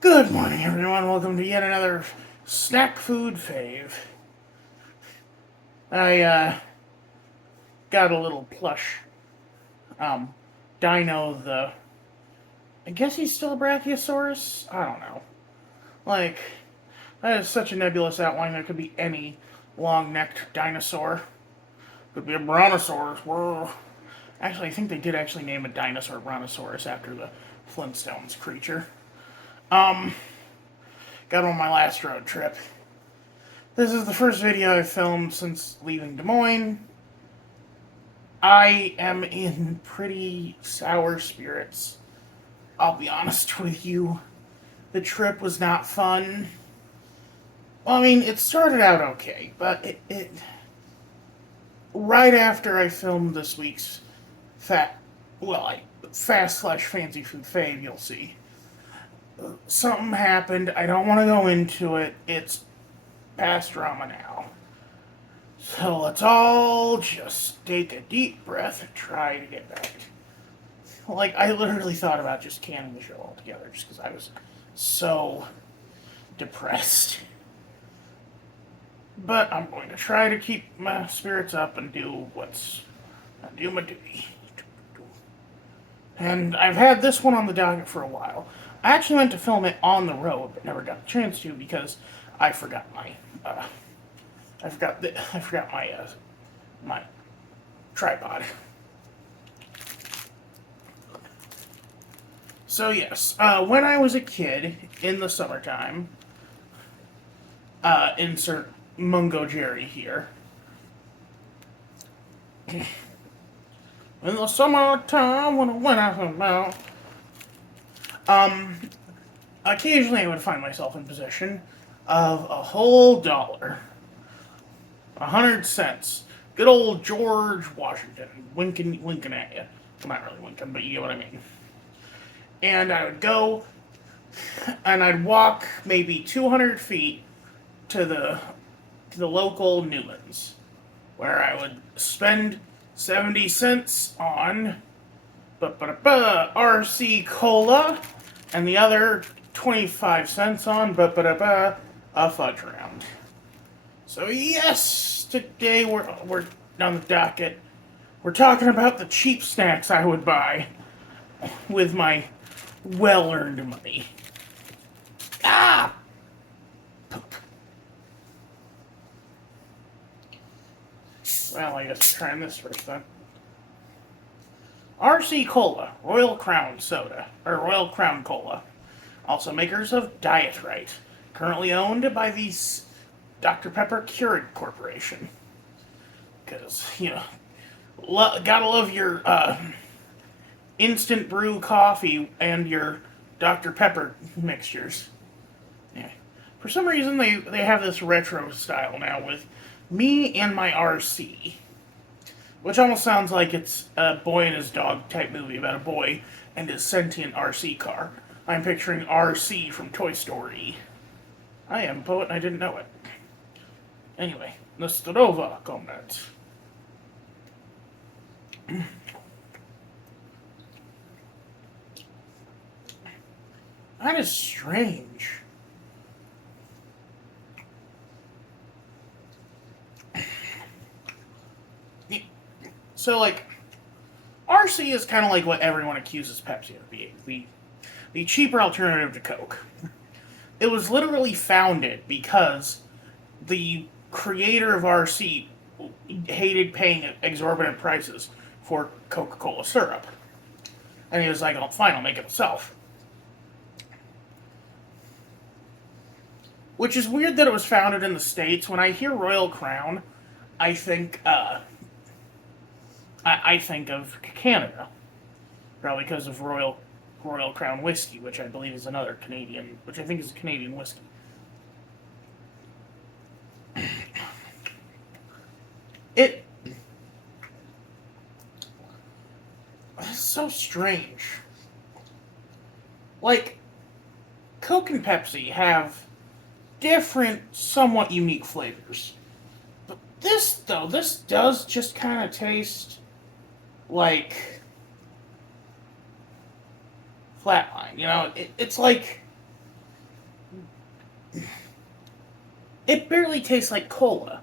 Good morning, everyone. Welcome to yet another snack food fave. I got a little plush um, dino. I guess he's still a Brachiosaurus. I don't know. Like, that is such a nebulous outline. There could be any long-necked dinosaur. Could be a brontosaurus. Whoa. Actually, I think they did actually name a dinosaur brontosaurus after the Flintstones creature. Um, got on my last road trip. This is the first video I've filmed since leaving Des Moines. I am in pretty sour spirits. I'll be honest with you. The trip was not fun. Well, I mean, it started out okay, but it right after I filmed this week's fast/fancy food fave, you'll see. Something happened. I don't want to go into it. It's past drama now. So let's all just take a deep breath and try to get back. Like, I literally thought about just canning the show altogether just because I was so depressed. But I'm going to try to keep my spirits up and do my duty. And I've had this one on the docket for a while. I actually went to film it on the road, but never got a chance to because I forgot my my tripod. So yes, when I was a kid in the summertime, insert Mungo Jerry here. In the summertime when I went out about, occasionally I would find myself in possession of a whole dollar, 100 cents. Good old George Washington, winking at you. Well, not really winking, but you get what I mean. And I would go, and I'd walk maybe 200 feet to the local Newman's, where I would spend 70 cents on RC Cola, and the other 25 cents on a fudge round. So yes, today we're on the docket. We're talking about the cheap snacks I would buy with my well-earned money. Ah! Poop. Well, I guess we're trying this first then. RC Cola, Royal Crown Soda, or Royal Crown Cola. Also makers of Diet Right. Currently owned by the Dr. Pepper Keurig Corporation. Because, gotta love your instant brew coffee and your Dr. Pepper mixtures. Yeah. For some reason, they have this retro style now with me and my RC. Which almost sounds like it's a boy and his dog type movie about a boy and his sentient RC car. I'm picturing RC from Toy Story. I am a poet and I didn't know it. Anyway, Nostrová comrades. That is strange. So, like, RC is kind of like what everyone accuses Pepsi of being. The cheaper alternative to Coke. It was literally founded because the creator of RC hated paying exorbitant prices for Coca-Cola syrup. And he was like, oh, fine, I'll make it myself. Which is weird that it was founded in the States. When I hear Royal Crown, I think of Canada. Probably because of Royal Crown whiskey, which I believe is another Canadian, which I think is a Canadian whiskey. It's so strange. Like, Coke and Pepsi have different, somewhat unique flavors. But this does just kind of taste like flatline. It's like it barely tastes like cola,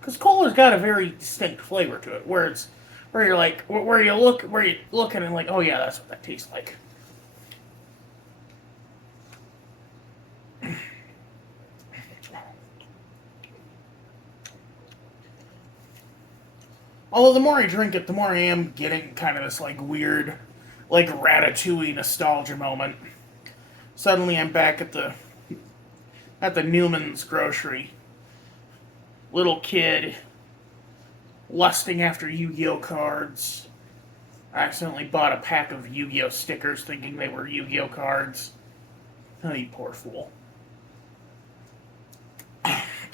because cola's got a very distinct flavor to it, where you're like where you look at it and like, oh yeah, that's what that tastes like. Although the more I drink it, the more I am getting kind of this like weird, like Ratatouille nostalgia moment. Suddenly, I'm back at the Newman's grocery. Little kid, lusting after Yu-Gi-Oh cards. I accidentally bought a pack of Yu-Gi-Oh stickers, thinking they were Yu-Gi-Oh cards. Oh, you poor fool.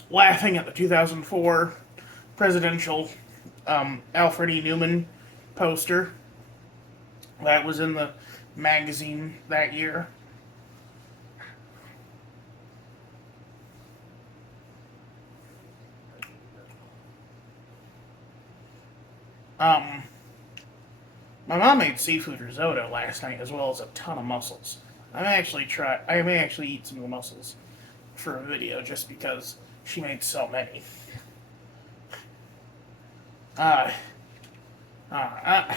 Laughing at the 2004 presidential Alfred E. Newman poster that was in the magazine that year. Um, my mom made seafood risotto last night, as well as a ton of mussels. I may actually eat some of the mussels for a video, just because she made so many. Uh, uh, uh,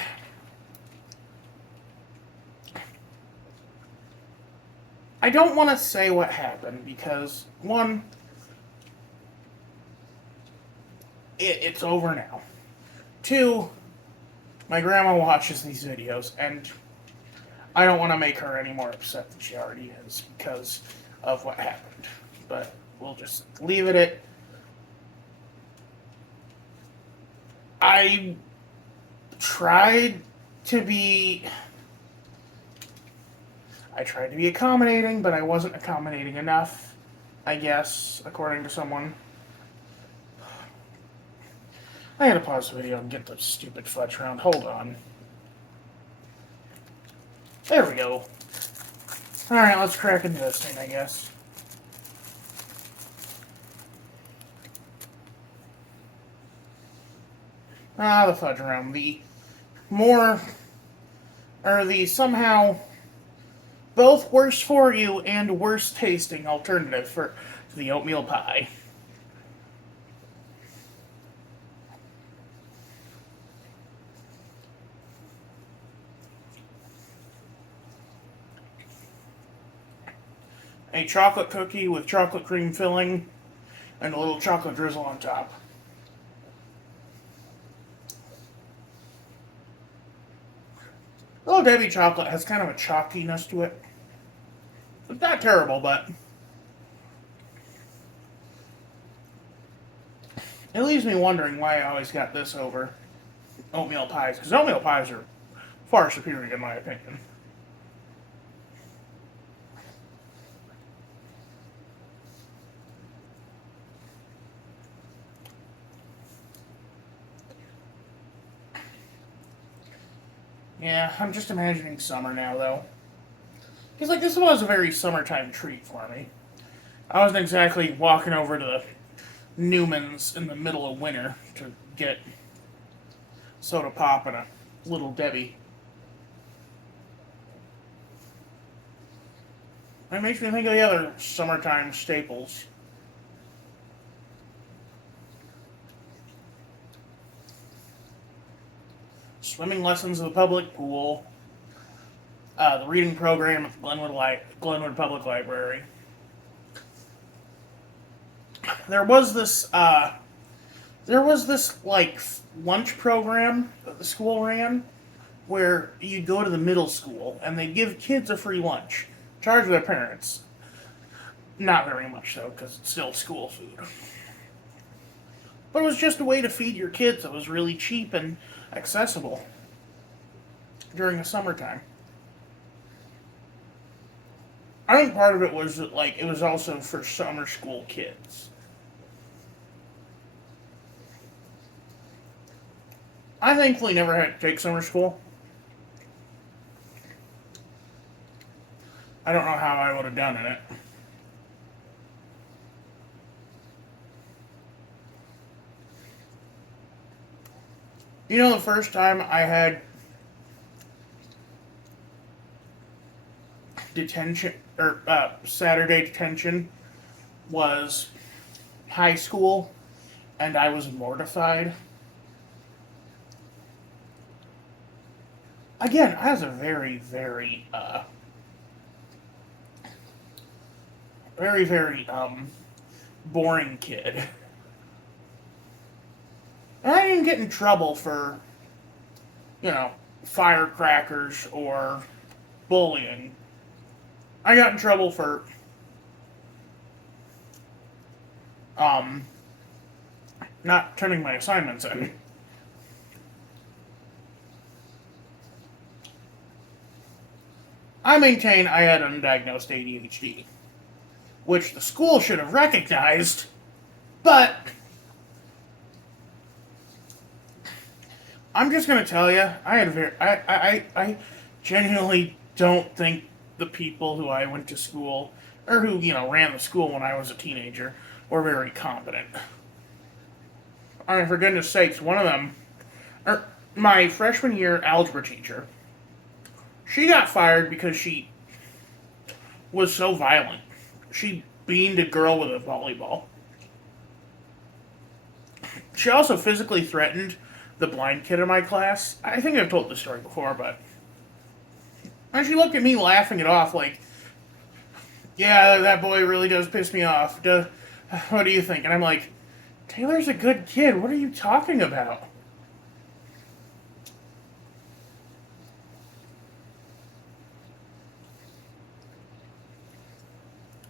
I don't want to say what happened because, one, it's over now. Two, my grandma watches these videos, and I don't want to make her any more upset than she already is because of what happened. But we'll just leave it at I tried to be I tried to be accommodating, but I wasn't accommodating enough, I guess, according to someone. I had to pause the video and get the stupid fudge round. Hold on. There we go. Alright, let's crack into this thing, I guess. The fudge round. More, the somehow both worse for you and worse tasting alternative for the oatmeal pie. A chocolate cookie with chocolate cream filling and a little chocolate drizzle on top. Little Debbie chocolate has kind of a chalkiness to it. It's not terrible, but it leaves me wondering why I always got this over oatmeal pies, because oatmeal pies are far superior in my opinion. Yeah, I'm just imagining summer now, though. Because, like, this was a very summertime treat for me. I wasn't exactly walking over to the Newman's in the middle of winter to get soda pop and a Little Debbie. It makes me think of the other summertime staples. Swimming lessons in the public pool, the reading program at the Glenwood Public Library. There was this, like lunch program that the school ran, where you go to the middle school and they give kids a free lunch, charge their parents. Not very much though, because it's still school food. But it was just a way to feed your kids that was really cheap and accessible during the summertime. I think part of it was that, like, it was also for summer school kids. I thankfully never had to take summer school. I don't know how I would have done in it. The first time I had detention, or Saturday detention, was high school, and I was mortified. Again, I was a very, very, boring kid. And I didn't get in trouble for, you know, firecrackers or bullying. I got in trouble for, um, not turning my assignments in. I maintain I had undiagnosed ADHD, which the school should have recognized, but I'm just gonna tell you, I had a very, I genuinely don't think the people who I went to school, or who, ran the school when I was a teenager, were very competent. I mean, for goodness sakes, one of them, my freshman year algebra teacher, she got fired because she was so violent. She beamed a girl with a volleyball. She also physically threatened the blind kid in my class. I think I've told this story before, but. And she looked at me laughing it off like, yeah, that boy really does piss me off. What do you think? And I'm like, Taylor's a good kid. What are you talking about?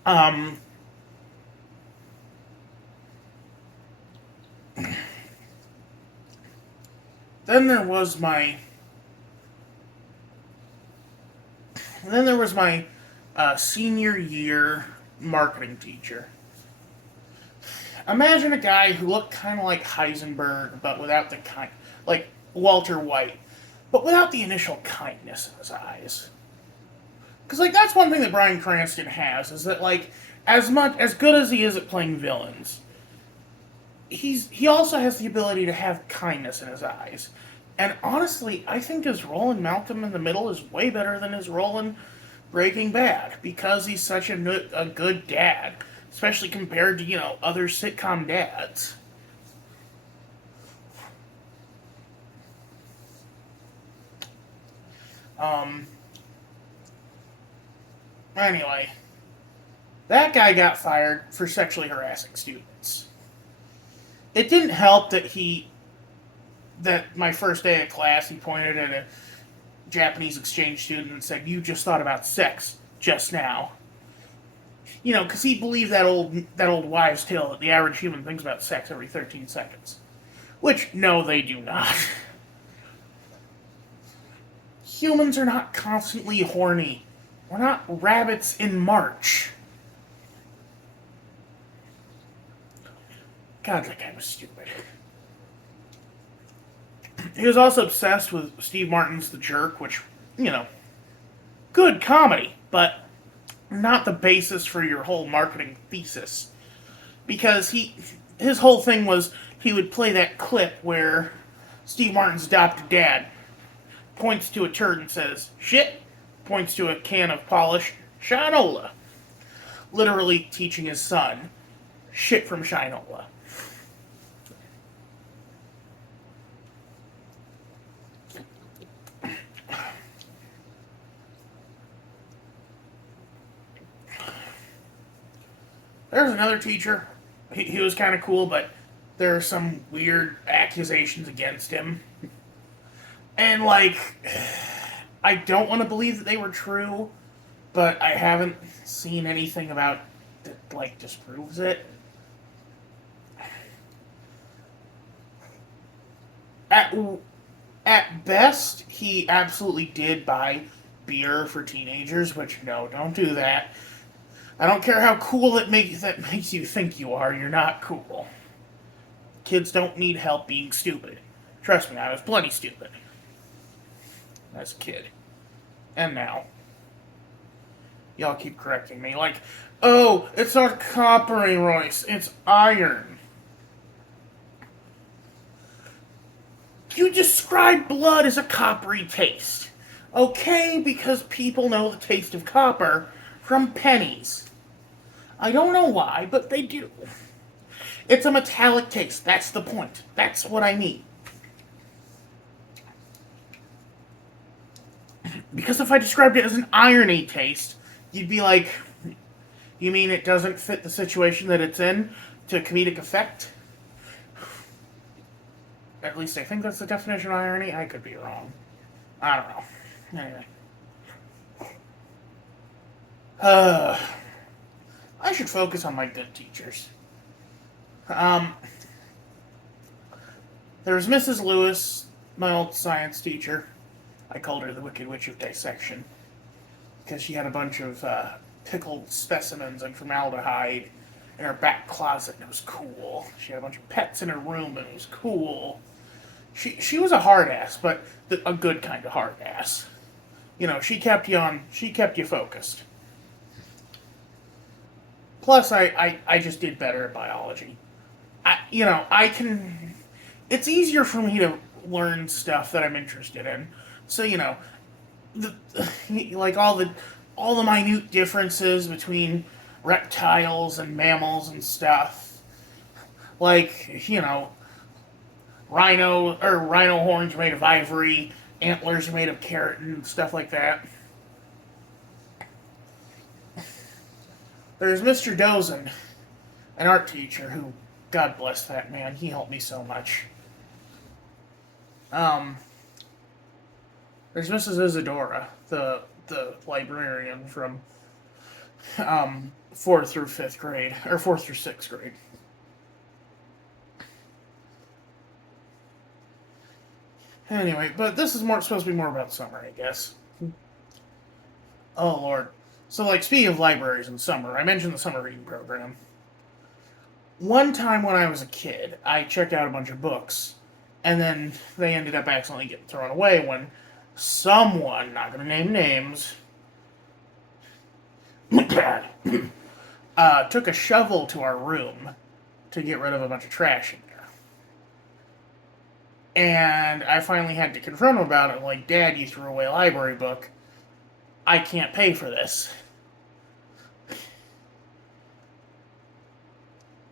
Um, then there was my senior year marketing teacher. Imagine a guy who looked kind of like Heisenberg, but without the like Walter White, but without the initial kindness in his eyes. Because like that's one thing that Bryan Cranston has, is that like as good as he is at playing villains, he also has the ability to have kindness in his eyes. And honestly, I think his role in Malcolm in the Middle is way better than his role in Breaking Bad, because he's such a good dad, especially compared to, other sitcom dads. Um, anyway, that guy got fired for sexually harassing students. It didn't help that my first day of class, he pointed at a Japanese exchange student and said, "You just thought about sex just now." Because he believed that old wives' tale that the average human thinks about sex every 13 seconds. Which, no, they do not. Humans are not constantly horny. We're not rabbits in March. God, that guy was stupid. He was also obsessed with Steve Martin's The Jerk, which, good comedy, but not the basis for your whole marketing thesis. Because his whole thing was he would play that clip where Steve Martin's adopted dad points to a turd and says, "Shit," points to a can of polished Shinola. Literally teaching his son shit from Shinola. There's another teacher. He was kind of cool, but there are some weird accusations against him. And, I don't want to believe that they were true, but I haven't seen anything about that, disproves it. At, at best, he absolutely did buy beer for teenagers, which, no, don't do that. I don't care how cool that makes you think you are, you're not cool. Kids don't need help being stupid. Trust me, I was plenty stupid. As a kid. And now. Y'all keep correcting me. Oh, it's not coppery, Royce. It's iron. You describe blood as a coppery taste. Okay, because people know the taste of copper from pennies. I don't know why, but they do. It's a metallic taste. That's the point. That's what I mean. Because if I described it as an irony taste, you'd be like, you mean it doesn't fit the situation that it's in to comedic effect? At least I think that's the definition of irony. I could be wrong. I don't know. Anyway. Uh, I should focus on my good teachers. Um, there was Mrs. Lewis, my old science teacher. I called her the Wicked Witch of Dissection because she had a bunch of pickled specimens and formaldehyde in her back closet, and it was cool. She had a bunch of pets in her room, and it was cool. She was a hard ass, but a good kind of hard ass. You know, she kept you focused. Plus, I just did better at biology. I can. It's easier for me to learn stuff that I'm interested in. So the like all the minute differences between reptiles and mammals and stuff. Like rhino horns made of ivory, antlers are made of keratin, stuff like that. There's Mr. Dozen, an art teacher who, God bless that man, he helped me so much. Um, there's Mrs. Isadora, the librarian from fourth through fifth grade, or fourth through sixth grade. Anyway, but this is supposed to be more about summer, I guess. Oh Lord. So, speaking of libraries in summer, I mentioned the summer reading program. One time when I was a kid, I checked out a bunch of books, and then they ended up accidentally getting thrown away when someone, not going to name names, took a shovel to our room to get rid of a bunch of trash in there. And I finally had to confront him about it. Like, Dad, you threw away a library book. I can't pay for this.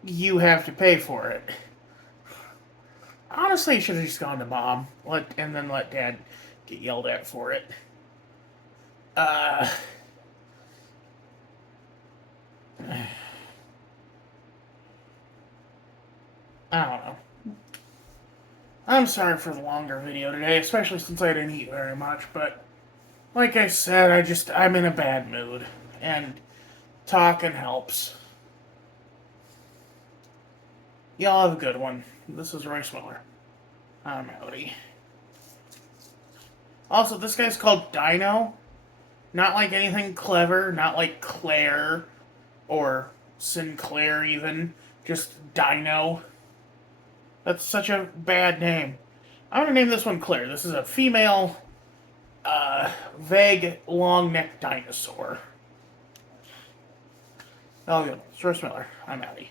You have to pay for it. Honestly, I should have just gone to Mom, and then let Dad get yelled at for it. I don't know. I'm sorry for the longer video today, especially since I didn't eat very much, but like I said, I'm in a bad mood, and talking helps. Y'all have a good one. This is Royce Miller. I'm outie. Also, this guy's called Dino. Not like anything clever, not like Claire or Sinclair even. Just Dino. That's such a bad name. I'm gonna name this one Claire. This is a female, vague, long-necked dinosaur. Oh, good. It's Royce Miller. I'm outie.